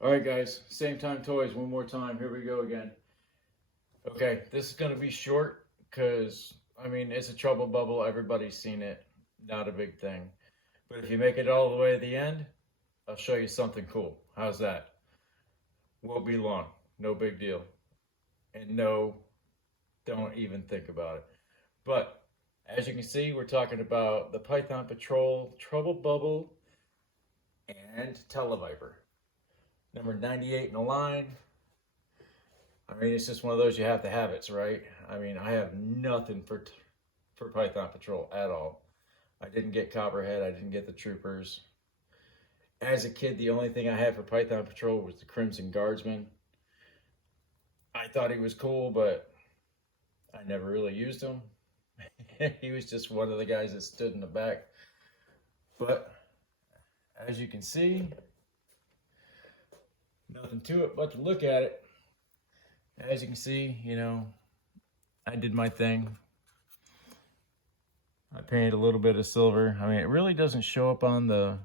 All right, guys, same time toys one more time. Here we go again. Okay, this is going to be short because, I mean, it's a trouble bubble. Everybody's seen it. Not a big thing. But if you make it all the way to the end, I'll show you something cool. How's that? Won't be long. No big deal. And no, don't even think about it. But as you can see, we're talking about the Python Patrol Trouble Bubble and Televiper. Number 98 in the line. I mean, it's just one of those you have to have it, right? I mean, I have nothing for Python Patrol at all. I didn't get Copperhead. I didn't get the Troopers. As a kid, the only thing I had for Python Patrol was the Crimson Guardsman. I thought he was cool, but I never really used him. He was just one of the guys that stood in the back. But as you can see, nothing to it but to look at it. As you can see, you know, I did my thing. I painted a little bit of silver. I mean, it really doesn't show up on the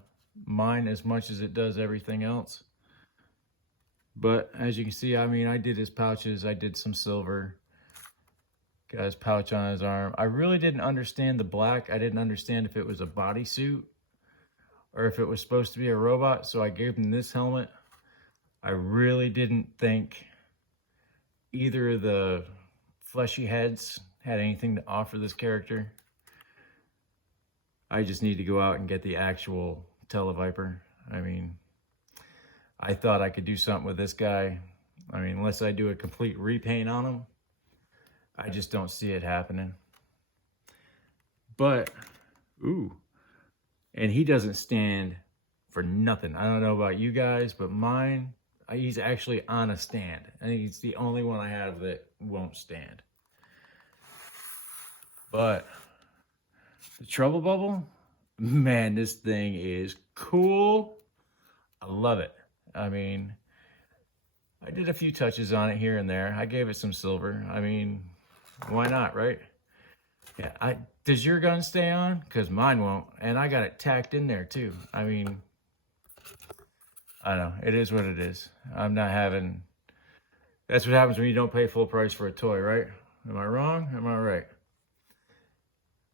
mine as much as it does everything else. But as you can see, I mean, I did his pouches. I did some silver. Got his pouch on his arm. I really didn't understand the black. I didn't understand if it was a bodysuit or if it was supposed to be a robot. So I gave him this helmet. I really didn't think either of the fleshy heads had anything to offer this character. I just need to go out and get the actual Televiper. I mean, I thought I could do something with this guy. I mean, unless I do a complete repaint on him, I just don't see it happening. But, ooh, and he doesn't stand for nothing. I don't know about you guys, but mine, he's actually on a stand. I think he's the only one I have that won't stand. But the Trouble Bubble, man, this thing is cool. I love it. I mean, I did a few touches on it here and there. I gave it some silver. I mean, why not, right? Yeah, does your gun stay on? Because mine won't. And I got it tacked in there too. I mean, I don't know. It is what it is. I'm not having... That's what happens when you don't pay full price for a toy, right? Am I wrong? Am I right?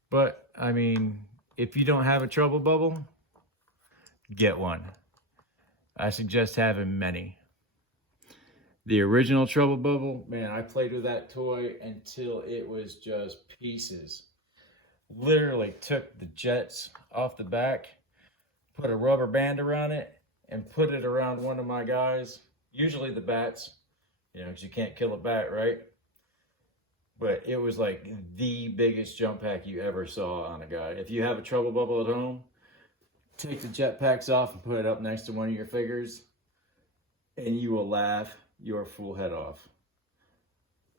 But, I mean, if you don't have a Trouble Bubble, get one. I suggest having many. The original Trouble Bubble, man, I played with that toy until it was just pieces. Literally took the jets off the back, put a rubber band around it, and put it around one of my guys, usually the bats, you know, because you can't kill a bat, right? But it was like the biggest jump pack you ever saw on a guy. If you have a Trouble Bubble at home, take the jet packs off and put it up next to one of your figures, and you will laugh your full head off.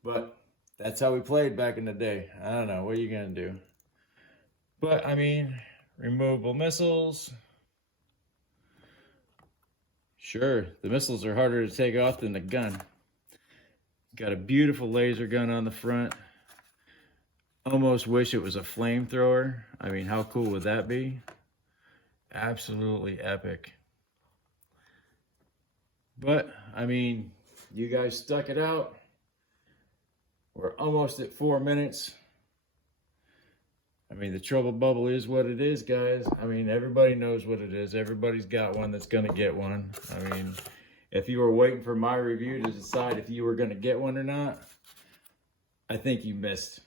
But that's how we played back in the day. I don't know, what are you gonna do? But I mean, removable missiles. Sure, the missiles are harder to take off than the gun. Got a beautiful laser gun on the front. Almost wish it was a flamethrower. I mean, how cool would that be? Absolutely epic. But, I mean, you guys stuck it out. We're almost at 4 minutes. I mean, the Trouble Bubble is what it is, guys. I mean, everybody knows what it is. Everybody's got one that's going to get one. I mean, if you were waiting for my review to decide if you were going to get one or not, I think you missed.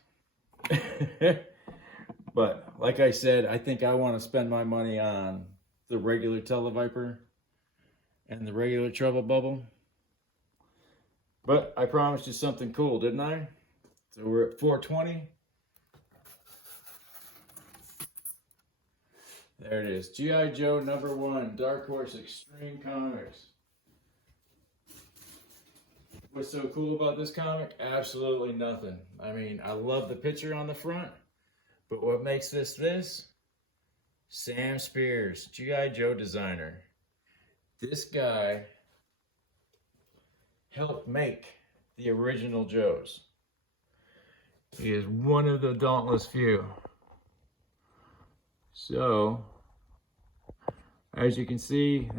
But, like I said, I think I want to spend my money on the regular Televiper and the regular Trouble Bubble. But I promised you something cool, didn't I? So we're at 420. There it is. G.I. Joe #1, Dark Horse Extreme Comics. What's so cool about this comic? Absolutely nothing. I mean, I love the picture on the front, but what makes this? Sam Spears, G.I. Joe designer. This guy helped make the original Joes. He is one of the dauntless few. So, as you can see,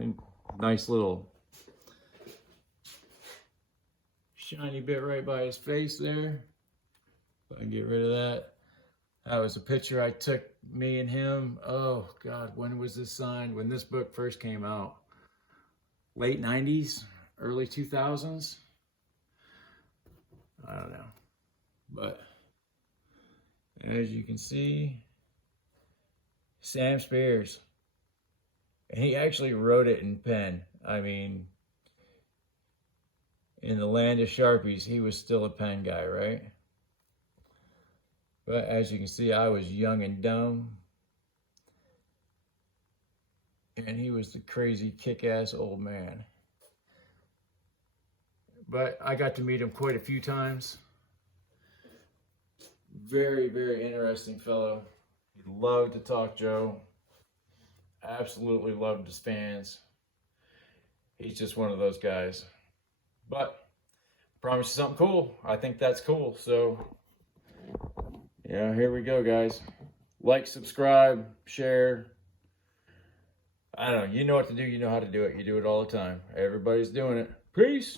nice little shiny bit right by his face there. If I can get rid of that. That was a picture I took, me and him. Oh God, when was this signed? When this book first came out. Late 90s, early 2000s. I don't know. But as you can see, Sam Spears. And he actually wrote it in pen. I mean, in the land of Sharpies, he was still a pen guy, right? But as you can see, I was young and dumb. And he was the crazy kick-ass old man. But I got to meet him quite a few times. Very, very interesting fellow. He loved to talk Joe. Absolutely loved his fans. He's just one of those guys. But I promise you something cool. I think that's cool. So, yeah, here we go, guys. Like, subscribe, share. I don't know. You know what to do. You know how to do it. You do it all the time. Everybody's doing it. Peace.